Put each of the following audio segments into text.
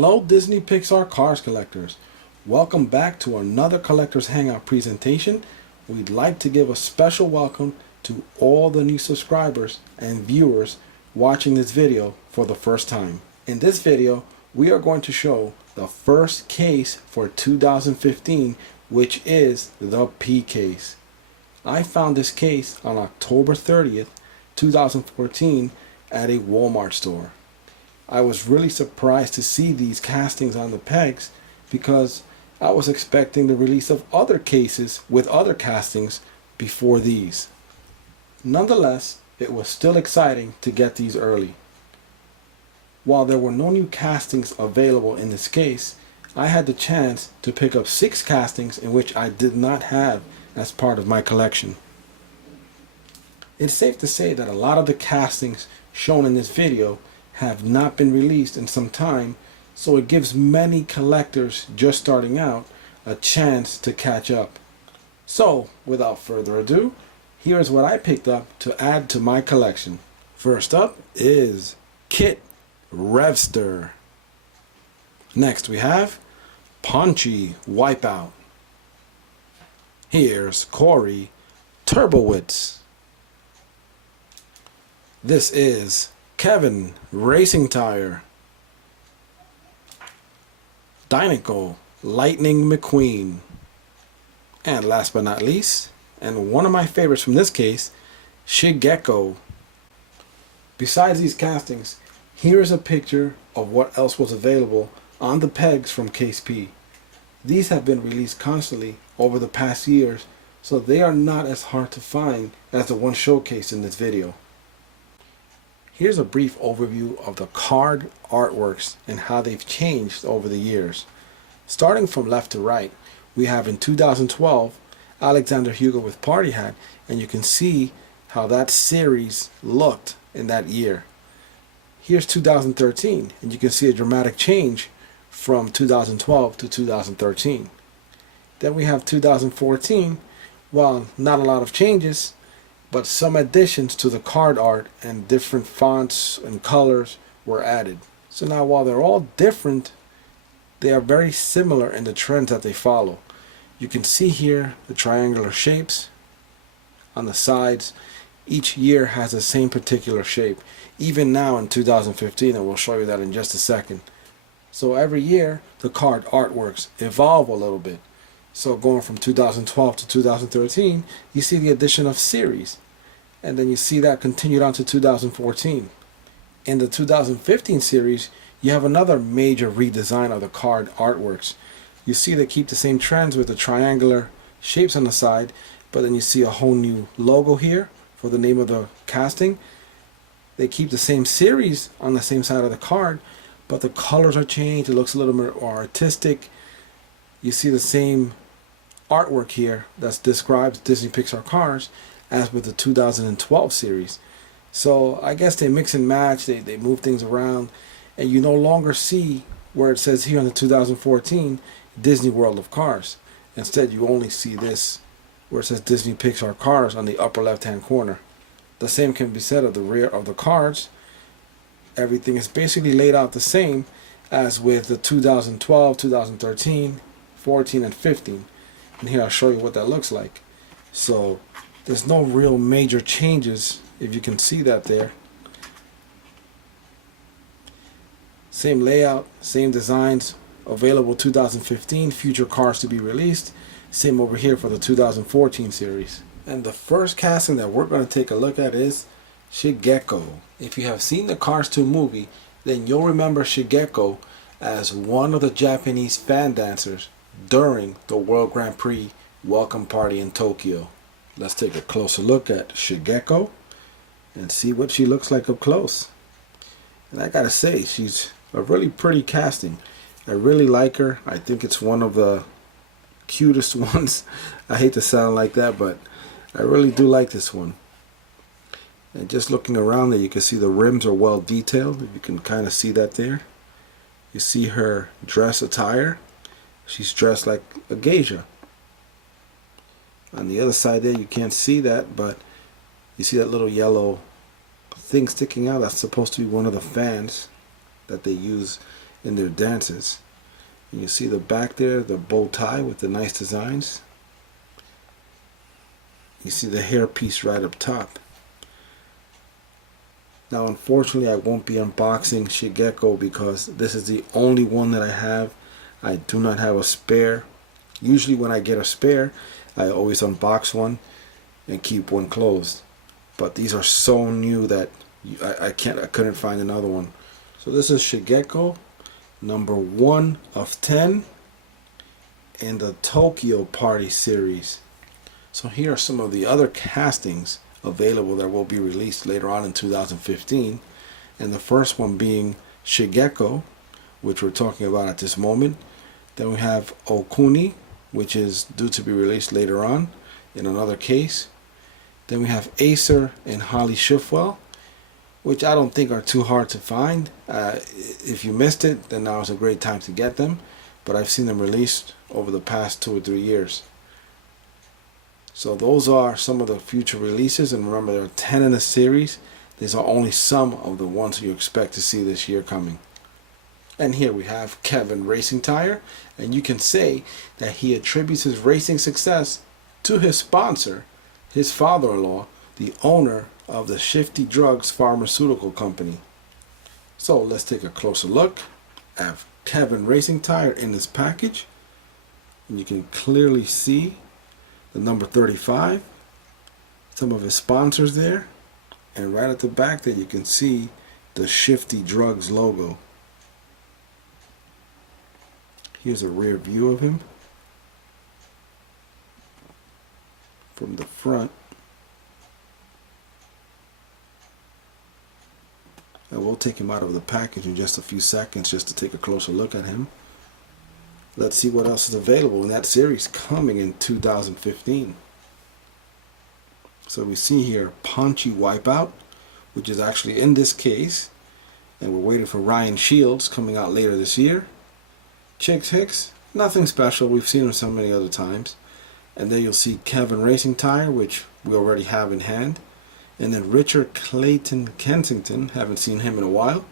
Hello Disney Pixar Cars collectors. Welcome back to another Collectors Hangout presentation. We'd like to give a special welcome to all the new subscribers and viewers watching this video for the first time. In this video, we are going to show the first case for 2015, which is the P case. I found this case on October 30th, 2014 at a Walmart store. I was really surprised to see these castings on the pegs because I was expecting the release of other cases with other castings before these. Nonetheless, it was still exciting to get these early. While there were no new castings available in this case, I had the chance to pick up 6 castings in which I did not have as part of my collection. It's safe to say that a lot of the castings shown in this video have not been released in some time, so it gives many collectors just starting out a chance to catch up. So without further ado, here's what I picked up to add to my collection. First up is Kit Revster. Next we have Ponchy Wipeout. Here's Cory Turbowitz. This is Kevin Racingtire. Dinoco Lightning McQueen. And last but not least, and one of my favorites from this case, Shigeko. Besides these castings, here is a picture of what else was available on the pegs from Case P. These have been released constantly over the past years, so they are not as hard to find as the one showcased in this video. Here's a brief overview of the card artworks and how they've changed over the years. Starting from left to right, we have in 2012 Alexander Hugo with Party Hat, and you can see how that series looked in that year. Here's 2013, and you can see a dramatic change from 2012 to 2013. Then we have 2014, well, not a lot of changes, but some additions to the card art and different fonts and colors were added. So now while they're all different, they are very similar in the trends that they follow. You can see here the triangular shapes on the sides. Each year has the same particular shape. Even now in 2015, and we'll show you that in just a second. So every year the card artworks evolve a little bit. So going from 2012 to 2013, you see the addition of series. And then you see that continued on to 2014. In the 2015 series, you have another major redesign of the card artworks. You see they keep the same trends with the triangular shapes on the side, but then you see a whole new logo here for the name of the casting. They keep the same series on the same side of the card, but the colors are changed. It looks a little more artistic. You see the same artwork here that describes Disney Pixar Cars as with the 2012 series. So I guess they mix and match, they move things around, and you no longer see where it says here in the 2014 Disney World of Cars. Instead you only see this where it says Disney Pixar Cars on the upper left hand corner. The same can be said of the rear of the cards. Everything is basically laid out the same as with the 2012, 2013, 14 and 15. And here I'll show you what that looks like. So there's no real major changes, if you can see that there. Same layout, same designs, available 2015, future cars to be released. Same over here for the 2014 series. And the first casting that we're going to take a look at is Shigeko. If you have seen the Cars 2 movie, then you'll remember Shigeko as one of the Japanese fan dancers during the World Grand Prix welcome party in Tokyo. Let's take a closer look at Shigeko and see what she looks like up close. And I gotta say, she's a really pretty casting. I really like her. I think it's one of the cutest ones. I hate to sound like that, but I really do like this one. And just looking around there, you can see the rims are well detailed. You can kind of see that there. You see her dress attire. She's dressed like a geisha. On the other side there, you can't see that, but you see that little yellow thing sticking out. That's supposed to be one of the fans that they use in their dances. And you see the back there, the bow tie with the nice designs. You see the hairpiece right up top. Now unfortunately I won't be unboxing Shigeko because this is the only one that I have. I do not have a spare. Usually when I get a spare, I always unbox one and keep one closed. But these are so new that I couldn't find another one. So this is Shigeko, number 1 of 10 in the Tokyo Party series. So here are some of the other castings available that will be released later on in 2015. And the first one being Shigeko, which we're talking about at this moment. Then we have Okuni, which is due to be released later on in another case. Then we have Acer and Holly Schiffwell, which I don't think are too hard to find. If you missed it, then now is a great time to get them. But I've seen them released over the past 2 or 3 years. So those are some of the future releases, and remember there are 10 in the series. These are only some of the ones you expect to see this year coming. And here we have Kevin Racingtire, and you can say that he attributes his racing success to his sponsor, his father-in-law, the owner of the Shifty Drugs pharmaceutical company. So let's take a closer look at Kevin Racingtire in this package, and you can clearly see the number 35, some of his sponsors there, and right at the back there you can see the Shifty Drugs logo. Here's a rear view of him from the front. I will take him out of the package in just a few seconds just to take a closer look at him. Let's see what else is available in that series coming in 2015. So we see here Ponchy Wipeout, which is actually in this case, and we're waiting for Ryan Shields coming out later this year. Hicks, nothing special, we've seen him so many other times. And then you'll see Kevin Racingtire, which we already have in hand. And then Richard Clayton Kensington, haven't seen him in a while.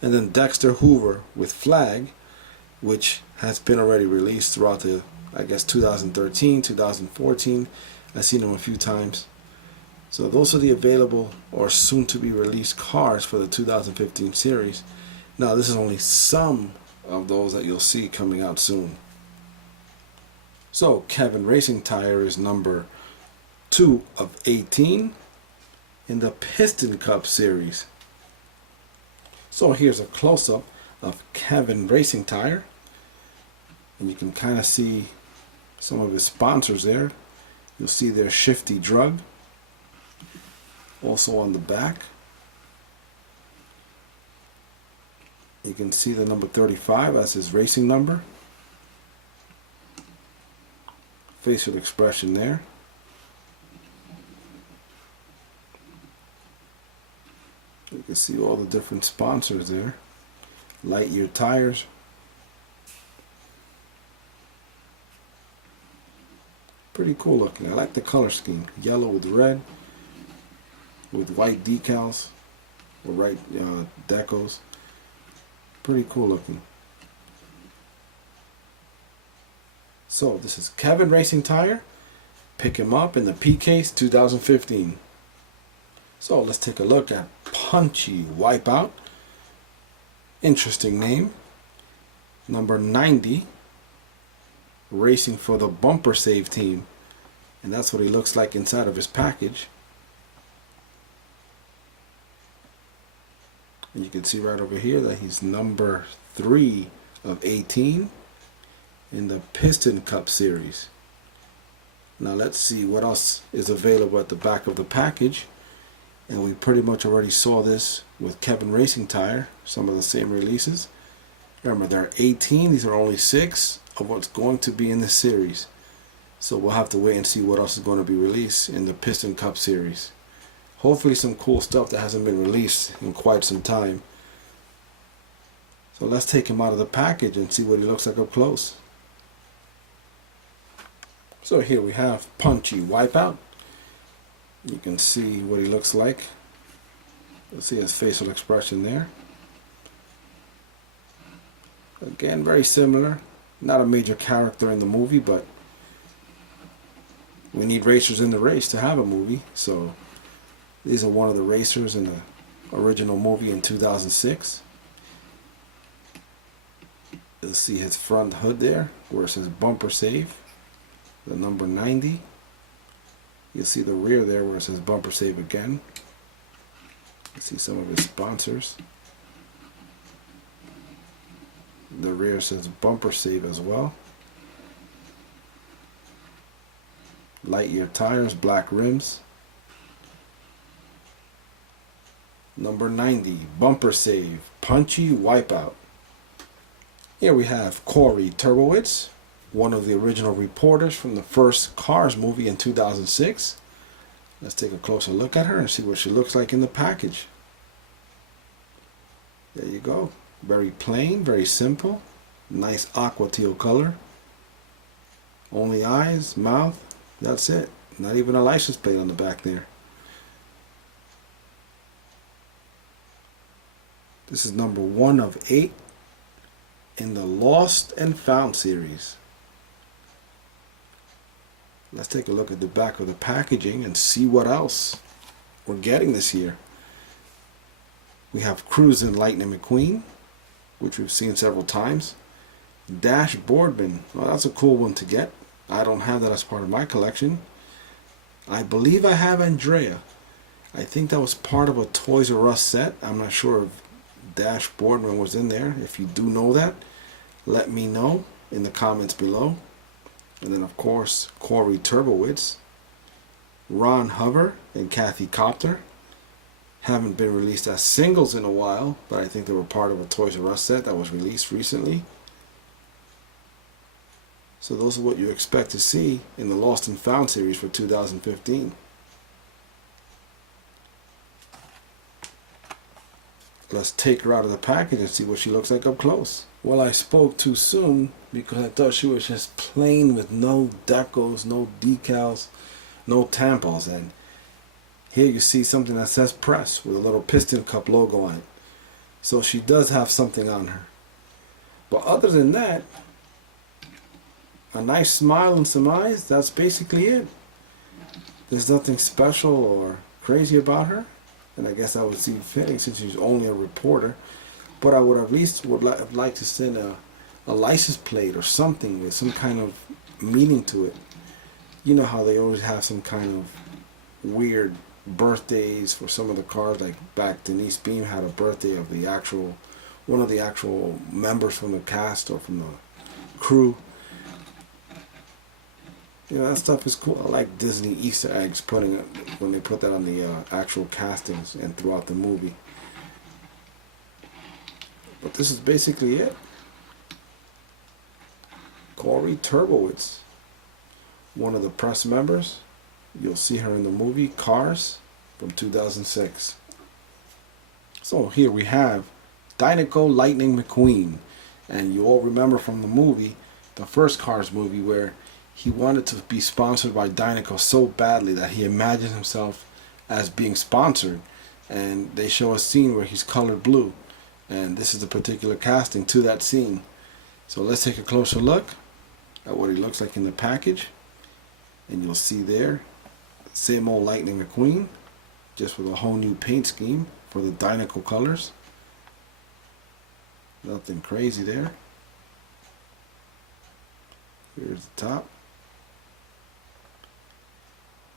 And then Dexter Hoover with Flag, which has been already released throughout the, I guess, 2013, 2014. I've seen him a few times. So those are the available or soon to be released cars for the 2015 series. Now this is only some of those that you'll see coming out soon. So Kevin Racingtire is number 2 of 18 in the Piston Cup series. So here's a close-up of Kevin Racingtire, and you can kind of see some of his sponsors there. You'll see their Shifty Drug also on the back. You can see the number 35 as his racing number. Facial expression there. You can see all the different sponsors there. Lightyear tires. Pretty cool looking. I like the color scheme. Yellow with red, with white decals, or white decos. Pretty cool looking. So this is Kevin Racingtire. Pick him up in the P Case 2015. So let's take a look at Ponchy Wipeout. Interesting name. Number 90. Racing for the Bumper Save team. And that's what he looks like inside of his package. And you can see right over here that he's number 3 of 18 in the Piston Cup series. Now let's see what else is available at the back of the package. And we pretty much already saw this with Kevin Racingtire, some of the same releases. Remember, there are 18, these are only 6 of what's going to be in the series. So we'll have to wait and see what else is going to be released in the Piston Cup series. Hopefully some cool stuff that hasn't been released in quite some time. So let's take him out of the package and see what he looks like up close. So here we have Ponchy Wipeout. You can see what he looks like. Let's see his facial expression there. Again, very similar. Not a major character in the movie, but we need racers in the race to have a movie. So these are one of the racers in the original movie in 2006. You'll see his front hood there where it says bumper save, the number 90. You'll see the rear there where it says bumper save again. You see some of his sponsors. The rear says bumper save as well. Lightyear tires, black rims. Number 90, bumper save, Ponchy Wipeout. Here we have Cory Turbowitz, one of the original reporters from the first Cars movie in 2006. Let's take a closer look at her and see what she looks like in the package. There you go. Very plain, very simple. Nice aqua teal color. Only eyes, mouth, that's it. Not even a license plate on the back there. This is number 1 of 8 in the Lost and Found series. Let's take a look at the back of the packaging and see what else we're getting this year. We have Crew Lightning McQueen, which we've seen several times. Dashboardman, well, that's a cool one to get. I don't have that as part of my collection. I believe I have Andrea. I think that was part of a Toys R Us set. I'm not sure if Dashboardman was in there. If you do know that, let me know in the comments below. And then of course Cory Turbowitz, Ron Hover, and Kathy Copter. Haven't been released as singles in a while, but I think they were part of a Toys R Us set that was released recently. So those are what you expect to see in the Lost and Found series for 2015. Let's take her out of the package and see what she looks like up close. Well, I spoke too soon because I thought she was just plain with no decals, no decals, no tampons. And here you see something that says press with a little Piston Cup logo on it. So she does have something on her. But other than that, a nice smile and some eyes, that's basically it. There's nothing special or crazy about her. And I guess that would seem fitting since she's only a reporter. But I would at least like to send a license plate or something with some kind of meaning to it. You know how they always have some kind of weird birthdays for some of the cars, like back Denise Beam had a birthday of the actual, one of the actual members from the cast or from the crew. You know, that stuff is cool. I like Disney Easter eggs putting it when they put that on the actual castings and throughout the movie. But this is basically it. Kori Turbowitz, one of the press members. You'll see her in the movie Cars from 2006. So here we have Dinoco Lightning McQueen. And you all remember from the movie, the first Cars movie, where he wanted to be sponsored by Dinoco so badly that he imagined himself as being sponsored. And they show a scene where he's colored blue. And this is the particular casting to that scene. So let's take a closer look at what he looks like in the package. And you'll see there, same old Lightning McQueen, just with a whole new paint scheme for the Dinoco colors. Nothing crazy there. Here's the top.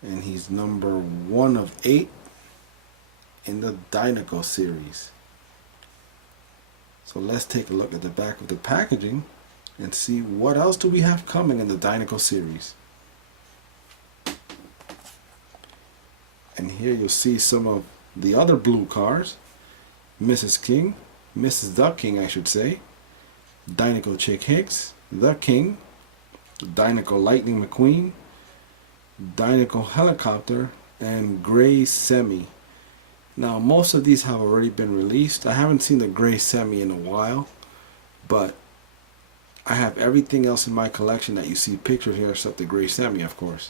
And he's number 1 of 8 in the Dinoco series. So let's take a look at the back of the packaging and see what else do we have coming in the Dinoco series. And here you'll see some of the other blue cars. Mrs. King, Mrs. The King I should say, Dinoco Chick Hicks, The King, Dinoco Lightning McQueen, Dinoco Helicopter, and Gray Semi. Now most of these have already been released. I haven't seen the Gray Semi in a while, but I have everything else in my collection that you see pictured here except the Gray Semi, of course.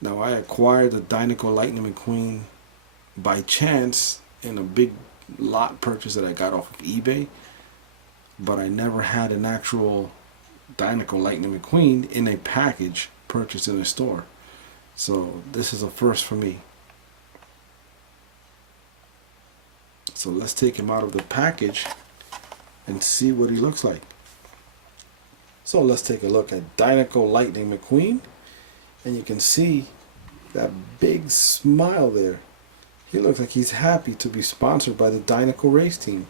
Now I acquired the Dinoco Lightning McQueen by chance in a big lot purchase that I got off of eBay. but I never had an actual Dinoco Lightning McQueen in a package purchased in a store. So this is a first for me. So let's take him out of the package and see what he looks like. So let's take a look at Dinoco Lightning McQueen, and you can see that big smile there. He looks like he's happy to be sponsored by the Dinoco race team.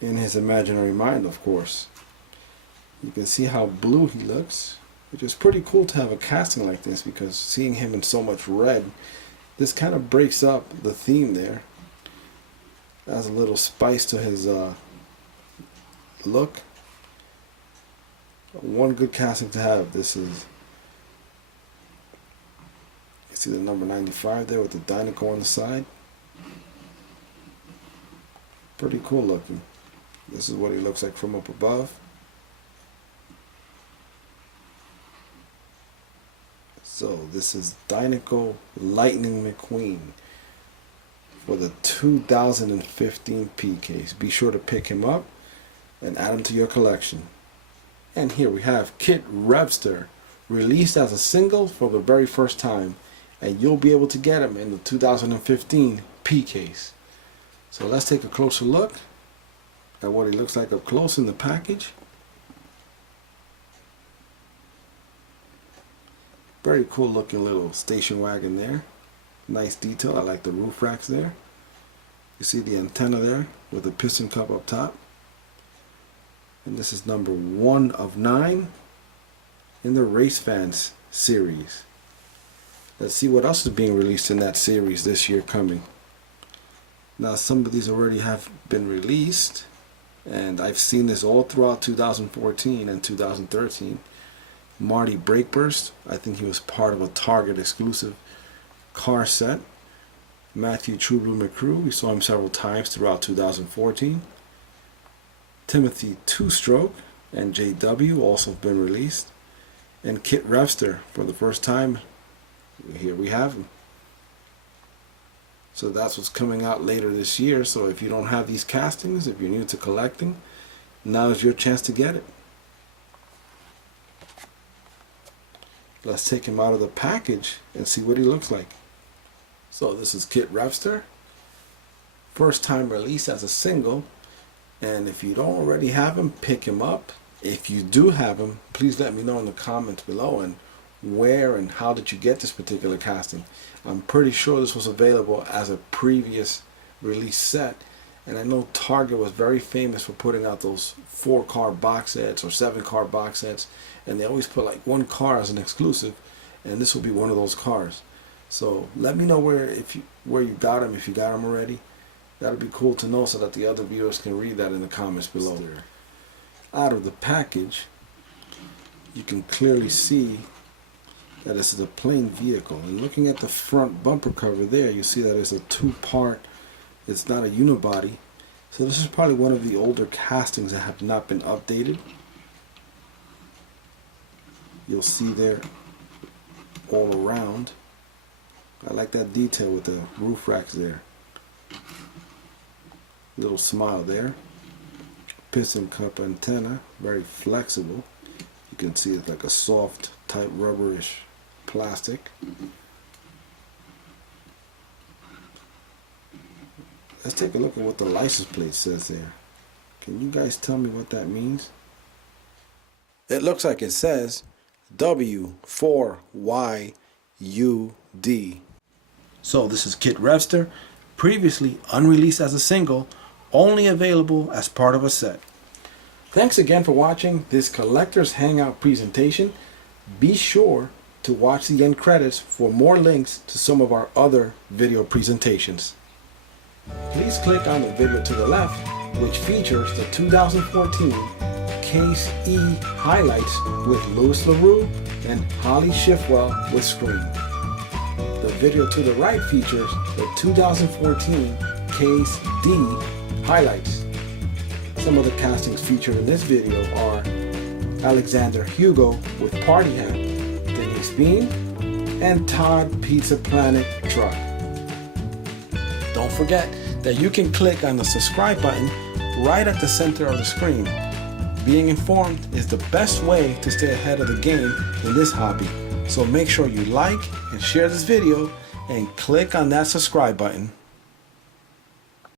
In his imaginary mind, of course. You can see how blue he looks, which is pretty cool to have a casting like this, because seeing him in so much red, this kind of breaks up the theme there. Adds a little spice to his look. One good casting to have. This is, you see the number 95 there with the Dinoco on the side. Pretty cool looking. This is what he looks like from up above. So this is Dinoco Lightning McQueen for the 2015 P case. Be sure to pick him up and add him to your collection. And here we have Kit Revster, released as a single for the very first time, and you'll be able to get him in the 2015 P case. So let's take a closer look at what he looks like up close in the package. Very cool looking little station wagon there. Nice detail. I like the roof racks there. You see the antenna there with the piston cup up top. And this is number 1 of 9 in the Race Fans series. Let's see what else is being released in that series this year coming. Now some of these already have been released, and I've seen this all throughout 2014 and 2013. Marty Breakburst, I think he was part of a Target exclusive car set. Matthew True Blue McCrew, we saw him several times throughout 2014. Timothy Two Stroke and JW also have been released. And Kit Revster for the first time. Here we have him. So that's what's coming out later this year. So if you don't have these castings, if you're new to collecting, now is your chance to get it. Let's take him out of the package and see what he looks like. So this is Kit Revster. First time release as a single. And if you don't already have him, pick him up. If you do have him, please let me know in the comments below, and where and how did you get this particular casting. I'm pretty sure this was available as a previous release set, and I know Target was very famous for putting out those 4-car box sets or 7-car box sets, and they always put like one car as an exclusive, and this will be one of those cars. So let me know where you got them, if you got them already. That'd be cool to know so that the other viewers can read that in the comments below. Out of the package, you can clearly see that this is a plain vehicle, and looking at the front bumper cover there, you see that it's a 2-part, it's not a unibody. So this is probably one of the older castings that have not been updated. You'll see there all around. I like that detail with the roof racks there. Little smile there. Piston cup antenna, very flexible. You can see it's like a soft type rubberish plastic. Let's take a look at what the license plate says there. Can you guys tell me what that means? It looks like it says W4YUD. So this is Kit Revster, previously unreleased as a single, only available as part of a set. Thanks again for watching this Collector's Hangout presentation. Be sure to watch the end credits for more links to some of our other video presentations. Please click on the video to the left, which features the 2014 Case E highlights with Louis LaRue and Holly Schiffwell with Scream. The video to the right features the 2014 Case D highlights. Some of the castings featured in this video are Alexander Hugo with Party Hat, Denise Bean, and Todd Pizza Planet Truck. Don't forget that you can click on the subscribe button right at the center of the screen. Being informed is the best way to stay ahead of the game in this hobby. So make sure you like and share this video and click on that subscribe button.